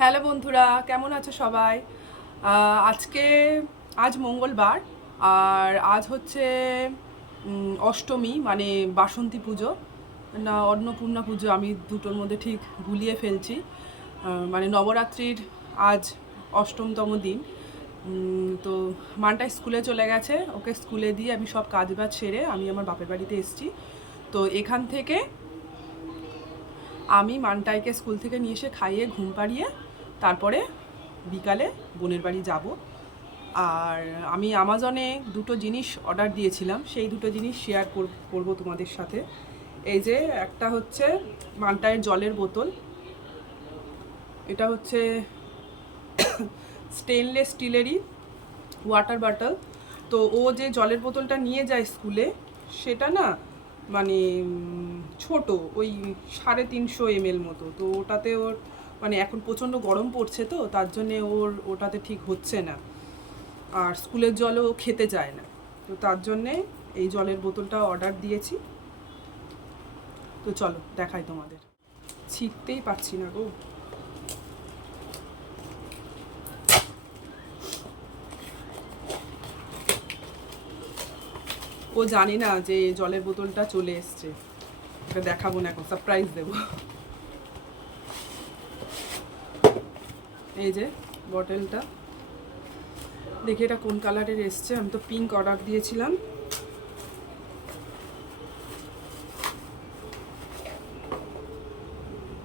Hello বন্ধুরা, কেমন আছো সবাই? আজ মঙ্গলবার, আর আজ হচ্ছে অষ্টমী, মানে বাসন্তী পুজো না অন্নপূর্ণা পুজো, আমি দুটোর মধ্যে ঠিক গুলিয়ে ফেলছি। মানে নবরাত্রির আজ অষ্টমতম দিন। তো মানটাই স্কুলে চলে গেছে, ওকে স্কুলে দিয়ে আমি সব কাজ বাজ সেরে আমি আমার বাপের বাড়িতে এসেছি। তো এখান থেকে আমি মানটাইকে স্কুল থেকে নিয়ে এসে খাইয়ে ঘুম পাড়িয়ে তারপরে বিকালে বোনের বাড়ি যাব। আর আমি অ্যামাজনে দুটো জিনিস অর্ডার দিয়েছিলাম, সেই দুটো জিনিস শেয়ার করবো তোমাদের সাথে। এই যে একটা হচ্ছে মানটাইয়ের জলের বোতল, এটা হচ্ছে স্টেনলেস স্টিলেরই ওয়াটার বটল। তো ও যে জলের বোতলটা নিয়ে যায় স্কুলে, সেটা না মানে ছোট, ওই 350 ml মতো। তো ওটাতে ওর মানে এখন প্রচণ্ড গরম পড়ছে, তো তার জন্যে ওটাতে ঠিক হচ্ছে না, আর স্কুলের জলও খেতে চায় না। তো তার জন্যে এই জলের বোতলটা অর্ডার দিয়েছি। তো চলো দেখাই তোমাদের। ছিটতেই পারছি না গো। ও জানি না যে জলের বোতলটা চলে এসছে, এটা দেখাবো না, এখন সারপ্রাইজ দেবো। এই যে বটলটা দেখি, এটা কোন কালারের এসছে। আমি তো পিঙ্ক অর্ডার দিয়েছিলাম।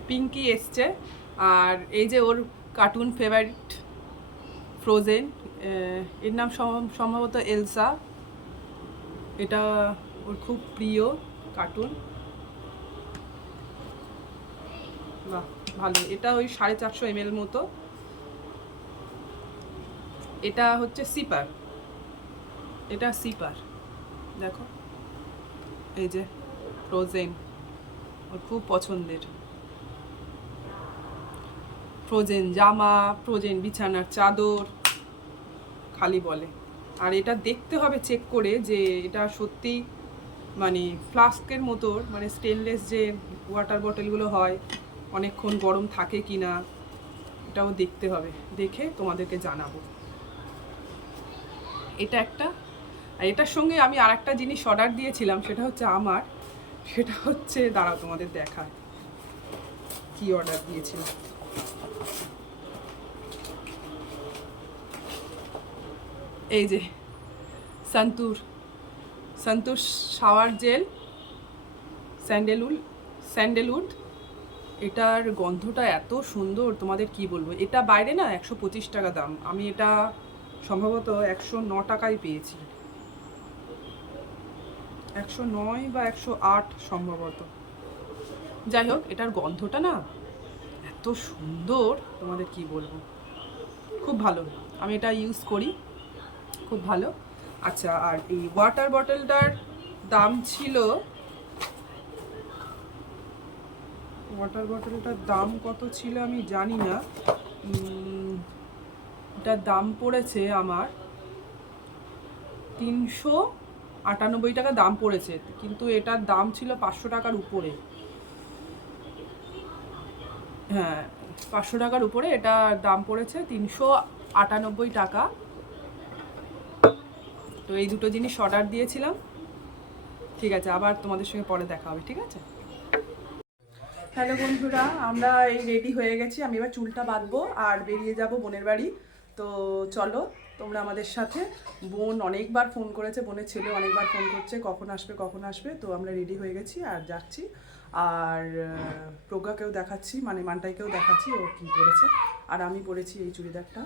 পিঙ্কই এসছে। আর এই যে ওর কার্টুন ফেভারিট ফ্রোজেন, এর নাম সম্ভবত এলসা। এটা ওর খুব প্রিয় কার্টুন। বাহ, ভালো। এটা ওই 450 ml মতো। এটা হচ্ছে সিপার, এটা সিপার, দেখো এই যে ফ্রোজেন, ওর খুব পছন্দের। ফ্রোজেন জামা, ফ্রোজেন বিছানার চাদর খালি বলে। আর এটা দেখতে হবে চেক করে যে এটা সত্যি মানে ফ্লাস্কের মতো, মানে স্টেনলেস যে ওয়াটার বটলগুলো হয় অনেকক্ষণ গরম থাকে কি না, এটাও দেখতে হবে, দেখে তোমাদেরকে জানাবো। এটা একটা। আর এটার সঙ্গে আমি আর একটা জিনিস অর্ডার দিয়েছিলাম, সেটা হচ্ছে দাঁড়াও তোমাদের দেখায় কি অর্ডার দিয়েছিলাম। এই যে সন্তুর শাওয়ার জেল স্যান্ডেলউড। এটার গন্ধটা এত সুন্দর, তোমাদের কি বলবো। এটা বাইরে না 125 টাকা দাম, আমি এটা সম্ভবত 109 টাকায় পেয়েছি, 109 বা 108 সম্ভবত। যাই হোক, এটার গন্ধটা না এত সুন্দর, তোমাদের কি বলবো, খুব ভালো। আমি এটা ইউজ করি, খুব ভালো। আচ্ছা, আর এই ওয়াটার বটলটার দাম ছিল, ওয়াটার বটলটার দাম কত ছিল আমি জানি না। এটার দাম পড়েছে আমার 398 টাকা দাম পড়েছে, কিন্তু এটার দাম ছিল 500 টাকার উপরে। হ্যাঁ, 500 টাকার উপরে এটার দাম পড়েছে, 398 টাকা। তো এই দুটো জিনিস অর্ডার দিয়েছিলাম। ঠিক আছে, আবার তোমাদের সঙ্গে পরে দেখা হবে, ঠিক আছে? হ্যালো বন্ধুরা, আমরা এই রেডি হয়ে গেছি। আমি এবার চুলটা বাঁধবো আর বেরিয়ে যাব বোনের বাড়ি। তো চলো তোমরা আমাদের সাথে। বোন অনেকবার ফোন করেছে, বোনের ছেলে অনেকবার ফোন করছে কখন আসবে কখন আসবে। তো আমরা রেডি হয়ে গেছি আর যাচ্ছি। আর প্রজ্ঞাকেও দেখাচ্ছি, মানে মানটাইকেও দেখাচ্ছি ও কী পরেছে। আর আমি পরেছি এই চুড়িদারটা।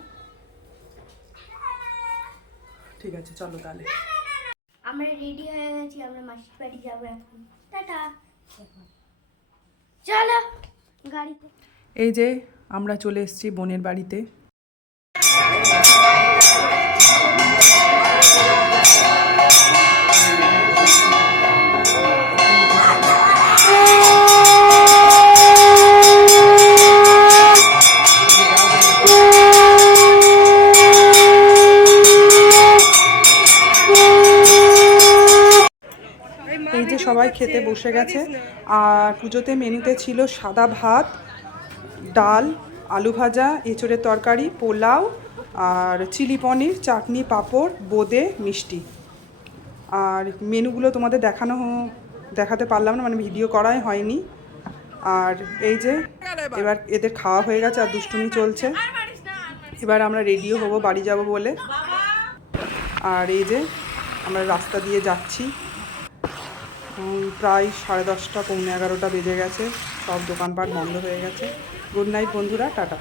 ঠিক আছে, চলো তাহলে। আমরা রেডি হয়ে গেছি, আমরা মাসির বাড়ি যাবো এখন। টাটা। চলো গাড়িতে। এই যে আমরা চলে এসেছি বোনের বাড়িতে। এই যে সবাই খেতে বসে গেছে। আর পুজোতে মেনুতে ছিল সাদা ভাত, ডাল আলু ভাজা, এঁচোড়ের তরকারি, পোলাও আর চিলি পনির, চাটনি, পাঁপড়, বোঁদে, মিষ্টি। আর মেনুগুলো তোমাদের দেখাতে পারলাম না, মানে ভিডিও করাই হয়নি। আর এই যে এবার এদের খাওয়া হয়ে গেছে আর দুষ্টুমি চলছে। এবার আমরা রেডিও হবো বাড়ি যাব বলে। আর এই যে আমরা রাস্তা দিয়ে যাচ্ছি, প্রায় 10:30 পৌনে 11টা বেজে গেছে, সব দোকানপাট বন্ধ হয়ে গেছে। গুড নাইট বন্ধুরা, টাটা।